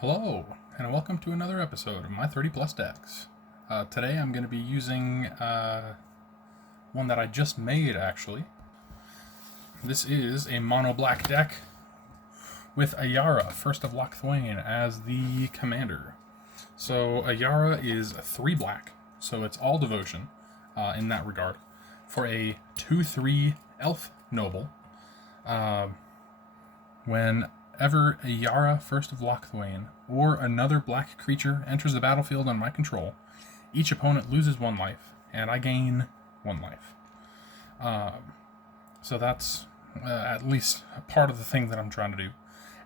Hello, and welcome to another episode of my 30 plus decks. Today I'm going to be using one that I just made, actually. This is a mono black deck with Ayara, first of Locthwain, as the commander. So Ayara is 3 black, so it's all devotion in that regard. For a 2/3 elf noble, whenever Ayara, first of Locthwain, or another black creature enters the battlefield on my control, each opponent loses 1 life, and I gain 1 life. So that's at least a part of the thing that I'm trying to do.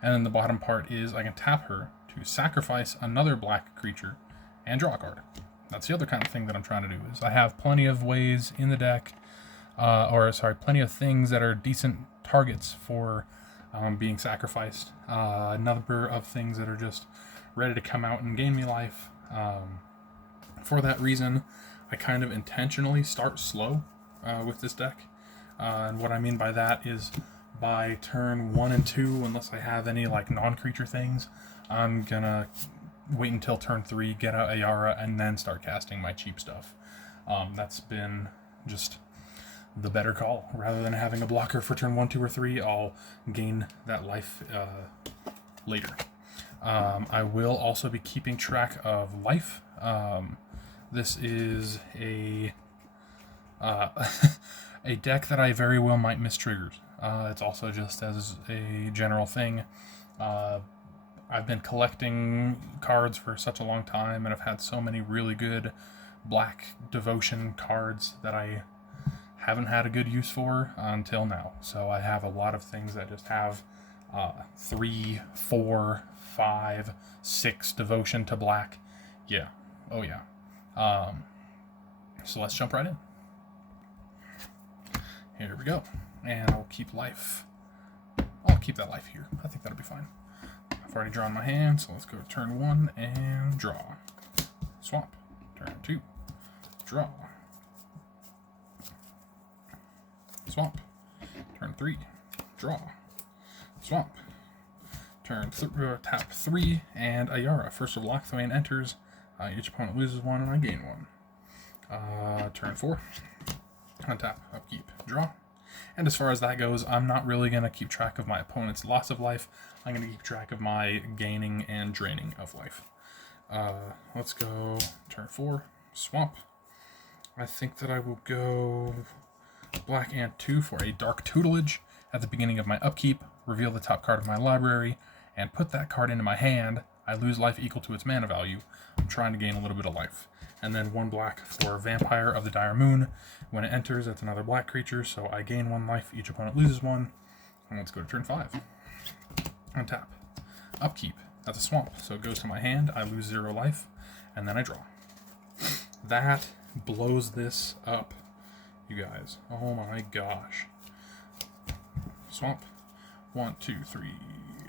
And then the bottom part is I can tap her to sacrifice another black creature and draw a card. That's the other kind of thing that I'm trying to do. Is I have plenty of ways in the deck, plenty of things that are decent targets for being sacrificed. A number of things that are just ready to come out and gain me life. For that reason, I kind of intentionally start slow with this deck. And what I mean by that is by turn 1 and 2, unless I have any like non-creature things, I'm gonna wait until turn 3, get out Ayara, and then start casting my cheap stuff. That's been just the better call. Rather than having a blocker for turn 1, 2, or 3, I'll gain that life later. I will also be keeping track of life. This is a a deck that I very well might miss triggers. It's also just as a general thing. I've been collecting cards for such a long time, and I've had so many really good black devotion cards that I haven't had a good use for until now. So I have a lot of things that just have 3, 4, 5, 6 devotion to black. Yeah. Oh yeah. So let's jump right in. Here we go. And I'll keep life. I'll keep that life here. I think that'll be fine. I've already drawn my hand, so let's go to turn 1 and draw. Swamp. Turn 2. Draw. Swamp. Turn 3. Draw. Swamp. Tap 3, and Ayara, first of Locthwain, enters. Each opponent loses 1, and I gain 1. Turn 4. Untap, upkeep, draw. And as far as that goes, I'm not really going to keep track of my opponent's loss of life. I'm going to keep track of my gaining and draining of life. Let's go turn 4, Swamp. I think that I will go black and 2 for a Dark Tutelage. At the beginning of my upkeep, reveal the top card of my library, and put that card into my hand. I lose life equal to its mana value. I'm trying to gain a little bit of life. And then 1 black for Vampire of the Dire Moon. When it enters, it's another black creature, so I gain 1 life, each opponent loses 1. And let's go to turn 5. Untap. Upkeep. That's a swamp, so it goes to my hand, I lose 0 life, and then I draw. That blows this up, you guys. Oh my gosh. Swamp. 1, 2, 3,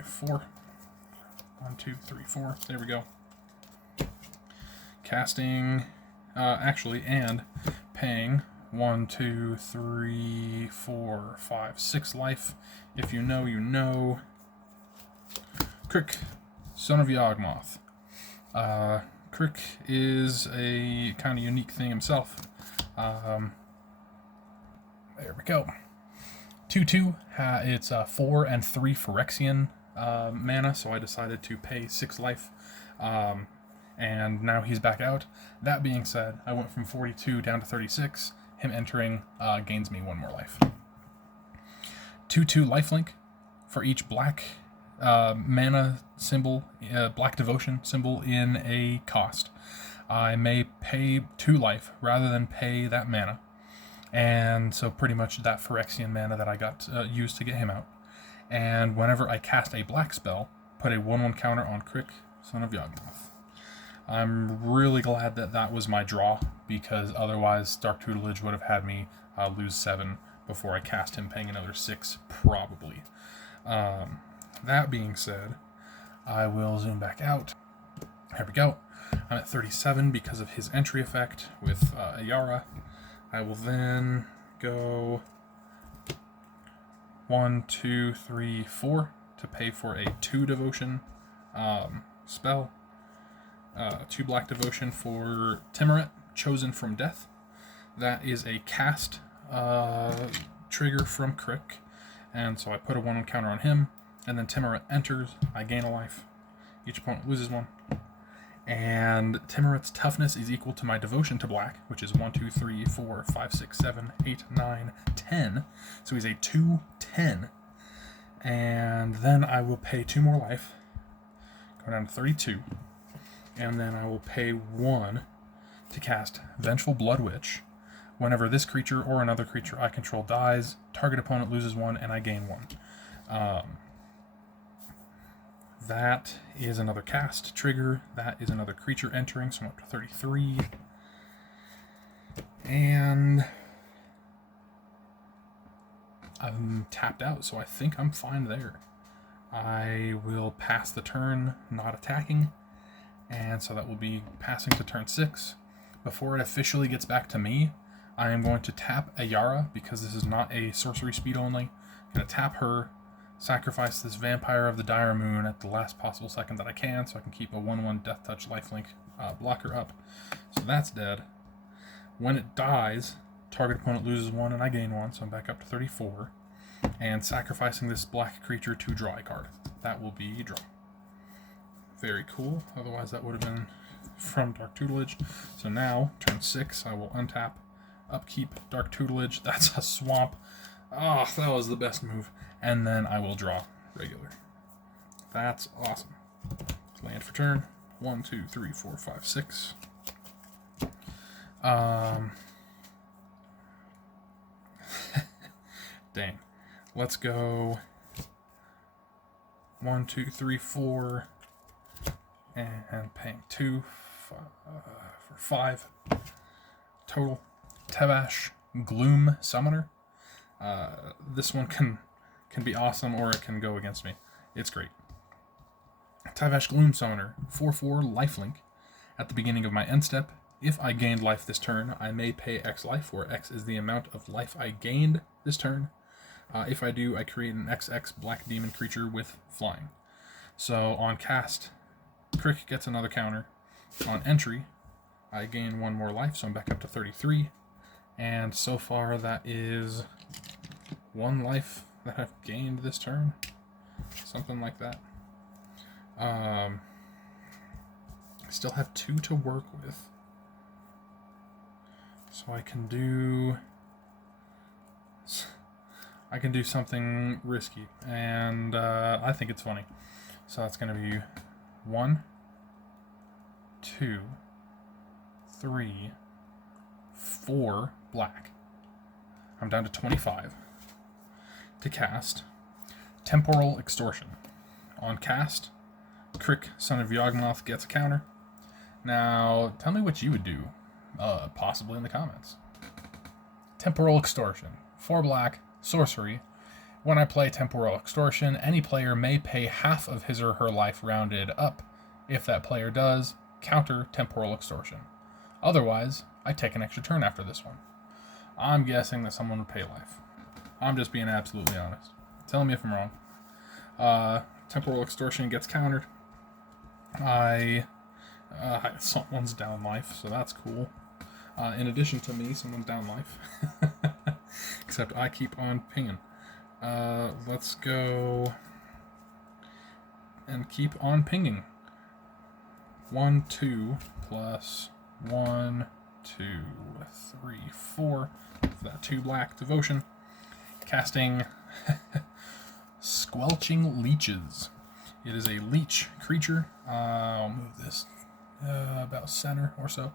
4. 1, 2, 3, 4. There we go. Casting, and paying 1, 2, 3, 4, 5, 6 life. If you know, you know. Crick, Son of Yawgmoth. Crick is a kind of unique thing himself. There we go. 2/2. It's 4 and 3 Phyrexian mana, so I decided to pay 6 life. And now he's back out. That being said, I went from 42 down to 36. Him entering gains me 1 more life. 2/2 lifelink for each black mana symbol, black devotion symbol in a cost. I may pay 2 life rather than pay that mana. And so pretty much that Phyrexian mana that I got used to get him out. And whenever I cast a black spell, put a 1/1 counter on Crick, Son of Yawgmoth. I'm really glad that that was my draw, because otherwise Dark Tutelage would have had me lose 7 before I cast him, paying another 6, probably. That being said, I will zoom back out. There we go. I'm at 37 because of his entry effect with Ayara. I will then go 1, 2, 3, 4 to pay for a 2 devotion spell. 2 black devotion for Timuret, Chosen from Death. That is a cast trigger from Crick, and so I put a 1/1 counter on him, and then Timuret enters, I gain a life. Each opponent loses 1. And Timuret's toughness is equal to my devotion to black, which is 1, 2, 3, 4, 5, 6, 7, 8, 9, 10. So he's a 2/10. And then I will pay 2 more life, go down to 32. And then I will pay 1 to cast Vengeful Blood Witch. Whenever this creature or another creature I control dies, target opponent loses 1 and I gain 1. That is another cast trigger. That is another creature entering, so I'm up to 33. And I'm tapped out, so I think I'm fine there. I will pass the turn not attacking, and so that will be passing to turn 6. Before it officially gets back to me, I am going to tap Ayara, because this is not a sorcery speed only. I'm going to tap her, sacrifice this Vampire of the Dire Moon at the last possible second that I can, so I can keep a 1/1 Death Touch lifelink blocker up. So that's dead. When it dies, target opponent loses 1 and I gain 1, so I'm back up to 34. And sacrificing this black creature to draw a card. That will be draw. Very cool. Otherwise that would have been from Dark Tutelage. So now, turn 6, I will untap, upkeep, Dark Tutelage. That's a swamp. Oh, that was the best move. And then I will draw regular. That's awesome. Land for turn. 1, 2, 3, 4, 5, 6. Dang. Let's go 1, 2, 3, 4, and paying 2 for 5 total. Tevash, Gloom Summoner. This one can be awesome, or it can go against me. It's great. Tevash Gloom Summoner, 4/4 lifelink. At the beginning of my end step, if I gained life this turn, I may pay X life, where X is the amount of life I gained this turn. If I do, I create an XX black demon creature with flying. So on cast, Crick gets another counter. On entry, I gain 1 more life, so I'm back up to 33. And so far, that is 1 life that I've gained this turn. Something like that. I still have 2 to work with. So I can do something risky, and I think it's funny. So that's going to be 1, 2, 3, 4 black. I'm down to 25. To cast Temporal Extortion. On cast, Crick, Son of Yawgmoth, gets a counter. Now, tell me what you would do, possibly in the comments. Temporal Extortion. 4 black, sorcery. When I play Temporal Extortion, any player may pay half of his or her life rounded up. If that player does, counter Temporal Extortion. Otherwise, I take an extra turn after this one. I'm guessing that someone would pay life. I'm just being absolutely honest. Tell me if I'm wrong. Temporal Extortion gets countered. Someone's down life, so that's cool. In addition to me, someone's down life. Except I keep on pinging. Let's go and keep on pinging. 1, 2 plus 1, 2, 3, 4. For that 2 black devotion. Casting Squelching Leeches. It is a leech creature. I'll move this about center or so.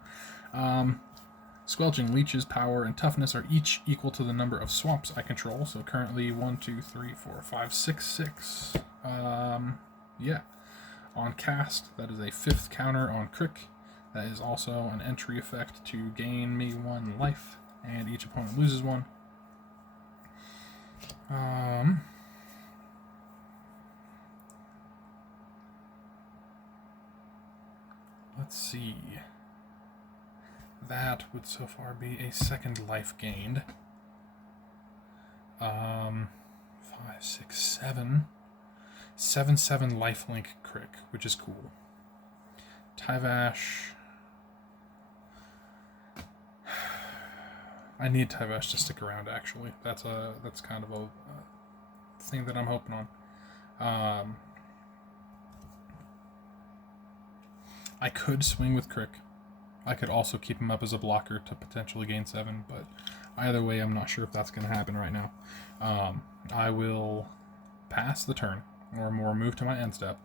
Squelching Leech's power and toughness are each equal to the number of swamps I control. So currently 1, 2, 3, 4, 5, 6, 6. Yeah. On cast, that is a 5th counter on Crick. That is also an entry effect to gain me 1 life, and each opponent loses 1. Let's see. That would so far be a 2nd life gained. 5, 6, 7. 7/7 lifelink Crick, which is cool. Tyvash. I need Tyvash to stick around, actually. That's kind of a thing that I'm hoping on. I could swing with Crick. I could also keep him up as a blocker to potentially gain 7, but either way, I'm not sure if that's going to happen right now. I will pass the turn, or more move to my end step.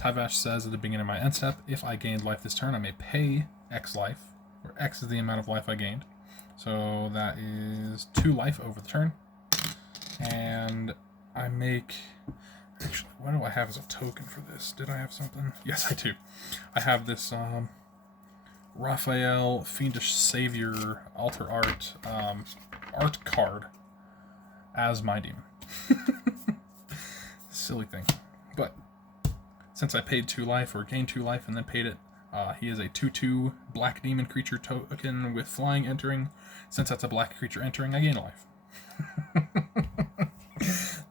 Tyvash says at the beginning of my end step, if I gained life this turn, I may pay X life, where X is the amount of life I gained. So that is 2 life over the turn. And I make... Actually, what do I have as a token for this? Did I have something? Yes, I do. I have this Raphael Fiendish Savior Alter Art art card as my demon. Silly thing. But since I paid 2 life, or gained 2 life and then paid it, he is a 2/2 black demon creature token with flying entering. Since that's a black creature entering, I gain a life.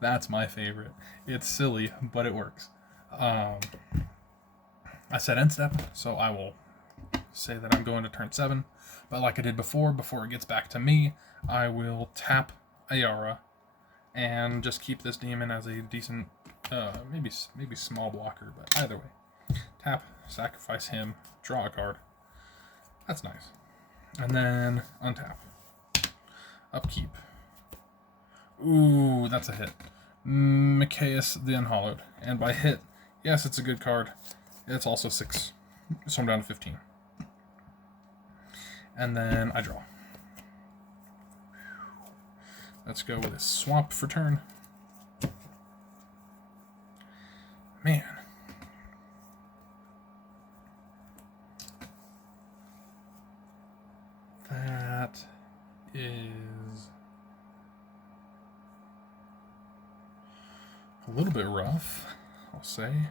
That's my favorite. It's silly, but it works. I said end step, so I will say that I'm going to turn 7. But like I did before it gets back to me, I will tap Ayara and just keep this demon as a decent, maybe small blocker, but either way. Tap, sacrifice him, draw a card. That's nice. And then untap. Upkeep. Ooh, that's a hit. Micaeus the Unhallowed. And by hit, yes, it's a good card. It's also 6. So I'm down to 15. And then I draw. Let's go with a swamp for turn. Man. That is a little bit rough, I'll say.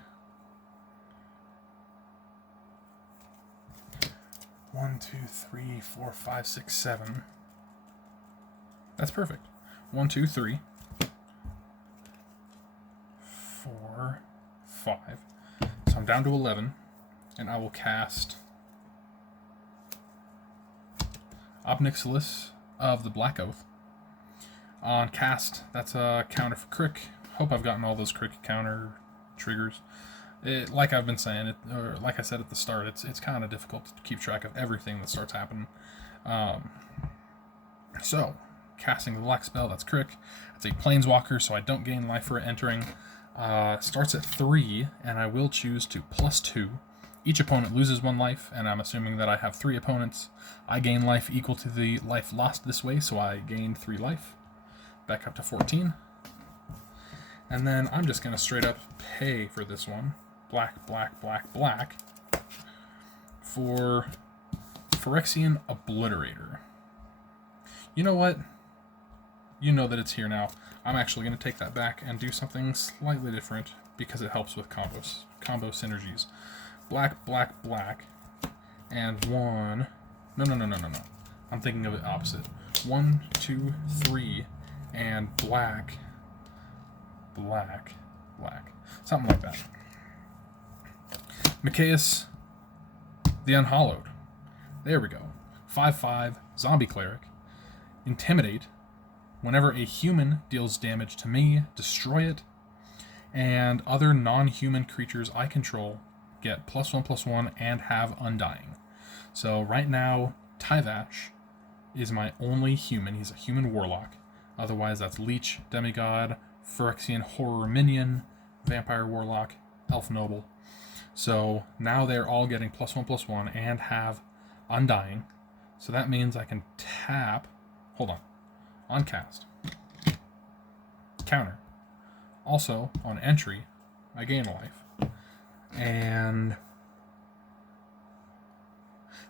1, 2, 3, 4, 5, 6, 7. That's perfect. 1, 2, 3, 4, 5. So I'm down to 11, and I will cast Obnixilis of the Black Oath. On cast, that's a counter for Crick. Hope I've gotten all those Crick counter triggers. Like I've been saying, or like I said at the start, it's kind of difficult to keep track of everything that starts happening. So, casting the Black Spell, that's Crick. It's a Planeswalker, so I don't gain life for it entering. Starts at 3, and I will choose to +2. Each opponent loses 1 life, and I'm assuming that I have 3 opponents. I gain life equal to the life lost this way, so I gained 3 life. Back up to 14. And then I'm just going to straight up pay for this one. Black, black, black, black. For Phyrexian Obliterator. You know what? You know that it's here now. I'm actually going to take that back and do something slightly different because it helps with combo synergies. Black, black, black. And 1... No. I'm thinking of it opposite. 1, 2, 3, and black, black, black. Something like that. Micaeus the Unhallowed. There we go. 5/5, Zombie Cleric. Intimidate. Whenever a human deals damage to me, destroy it. And other non-human creatures I control get +1/+1 and have Undying. So right now, Tyvash is my only human. He's a human warlock. Otherwise, that's Leech, Demigod, Phyrexian Horror Minion, Vampire Warlock, Elf Noble. So now they're all getting +1/+1 and have Undying. So that means I can tap. Hold on cast. Counter. Also, on entry, I gain life. And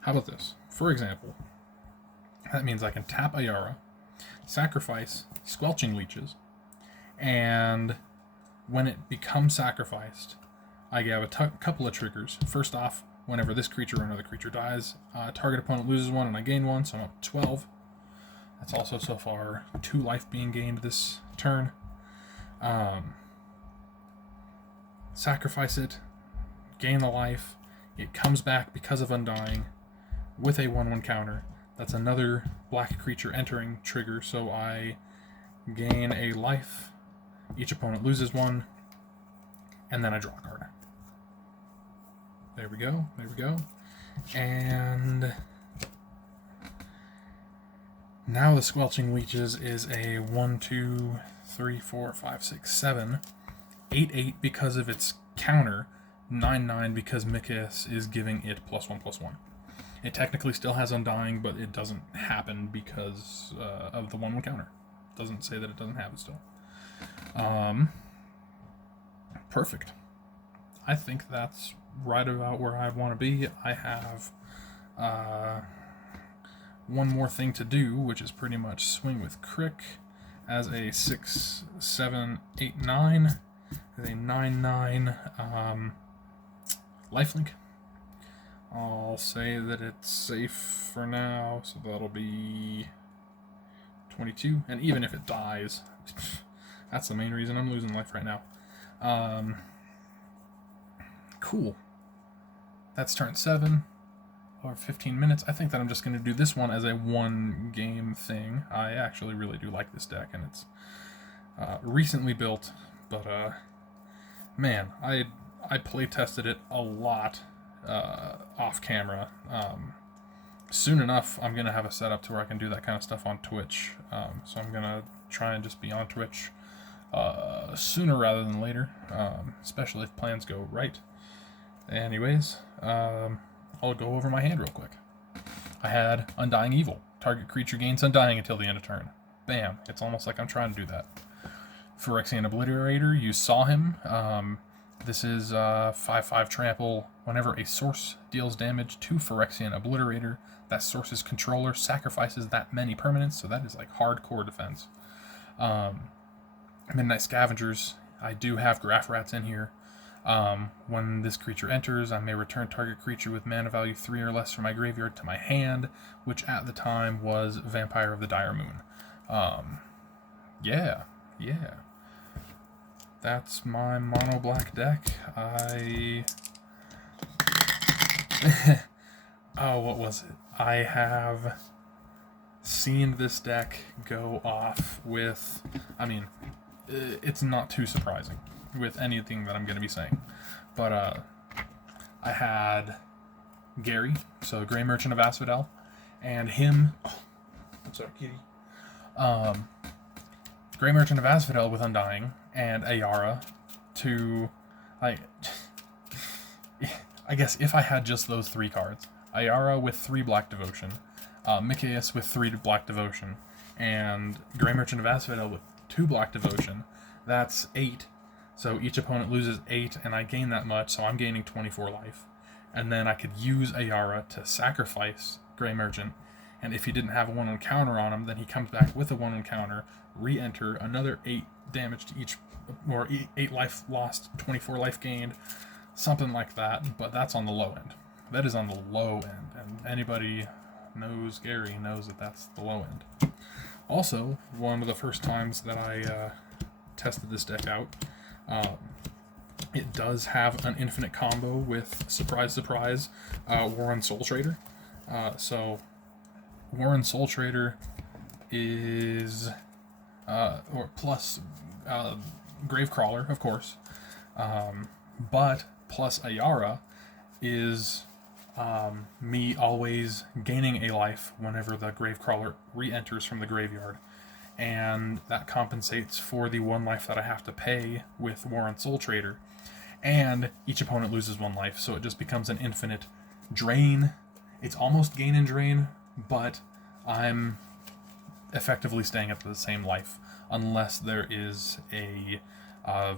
how about this? For example, that means I can tap Ayara, sacrifice Squelching Leeches, and when it becomes sacrificed, I have a couple of triggers. First off, whenever this creature or another creature dies, target opponent loses 1 and I gain 1, so I'm up to 12. That's also so far 2 life being gained this turn. Sacrifice it, gain the life. It comes back because of Undying with a 1/1 counter. That's another black creature entering trigger, so I gain a life. Each opponent loses one, and then I draw a card. There we go. There we go. And now the Squelching Leeches is a 1, 2, 3, 4, 5, 6, 7, 8, 8 because of its counter, 9, 9 because Mikias is giving it +1/+1. It technically still has Undying, but it doesn't happen because of the 1/1 counter. It doesn't say that it doesn't have it still. Perfect. I think that's right about where I want to be. I have one more thing to do, which is pretty much swing with Crick as a 6, 7, 8, 9, as a 9, 9 lifelink. I'll say that it's safe for now, so that'll be 22. And even if it dies, that's the main reason I'm losing life right now. Cool. That's turn 7, or 15 minutes. I think that I'm just going to do this one as a one-game thing. I actually really do like this deck, and it's recently built, but man, I play tested it a lot off camera. Soon enough, I'm going to have a setup to where I can do that kind of stuff on Twitch. So I'm going to try and just be on Twitch sooner rather than later, especially if plans go right. Anyways, I'll go over my hand real quick. I had Undying Evil. Target creature gains Undying until the end of turn. Bam. It's almost like I'm trying to do that. Phyrexian Obliterator, you saw him. This is 5/5 trample. Whenever a source deals damage to Phyrexian Obliterator, that source's controller sacrifices that many permanents, so that is like hardcore defense. Midnight Scavengers, I do have Graph Rats in here. When this creature enters, I may return target creature with mana value 3 or less from my graveyard to my hand, which at the time was Vampire of the Dire Moon. Yeah. That's my mono black deck. Oh, what was it? I have seen this deck go off with, it's not too surprising with anything that I'm going to be saying. But I had Gary, so Grey Merchant of Asphodel, and him. Oh, I'm sorry, kitty. Grey Merchant of Asphodel with Undying, and Ayara to, I guess if I had just those 3 cards, Ayara with 3 Black Devotion, Mikias with 3 Black Devotion, and Grey Merchant of Asphodel with 2 Black Devotion, that's 8. So each opponent loses 8, and I gain that much, so I'm gaining 24 life. And then I could use Ayara to sacrifice Grey Merchant, and if he didn't have a 1/1 counter on him, then he comes back with a 1/1 counter, re-enter, another 8 damage to each, or 8 life lost, 24 life gained, something like that, but that's on the low end. That is on the low end, and anybody knows Gary knows that that's the low end. Also, one of the first times that I tested this deck out, it does have an infinite combo with, surprise, surprise, Warren Soul Trader. So, Warren Soul Trader is, or plus Gravecrawler, of course, but plus Ayara is me always gaining a life whenever the Gravecrawler re-enters from the graveyard. And that compensates for the 1 life that I have to pay with Warren Soul Trader. And each opponent loses 1 life, so it just becomes an infinite drain. It's almost gain and drain, but I'm effectively staying at the same life, unless there is a, a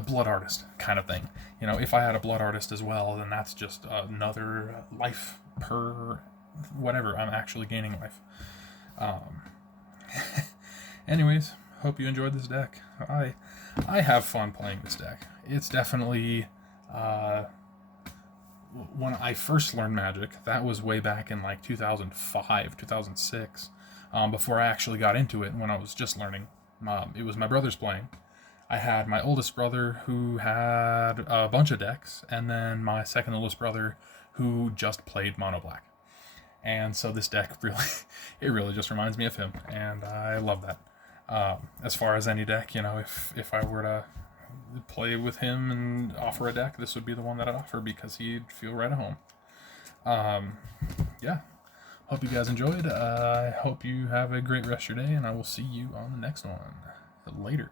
Blood Artist kind of thing. You know, if I had a Blood Artist as well, then that's just another life per whatever. I'm actually gaining life. Anyways, hope you enjoyed this deck. I have fun playing this deck. It's definitely when I first learned Magic, that was way back in like 2005, 2006, before I actually got into it. When I was just learning, it was my brothers playing. I had my oldest brother who had a bunch of decks, and then my second oldest brother who just played mono black. And so this deck really, it really just reminds me of him, and I love that. As far as any deck, if I were to play with him and offer a deck, this would be the one that I'd offer because he'd feel right at home. Yeah. Hope you guys enjoyed. I hope you have a great rest of your day, and I will see you on the next one. Later.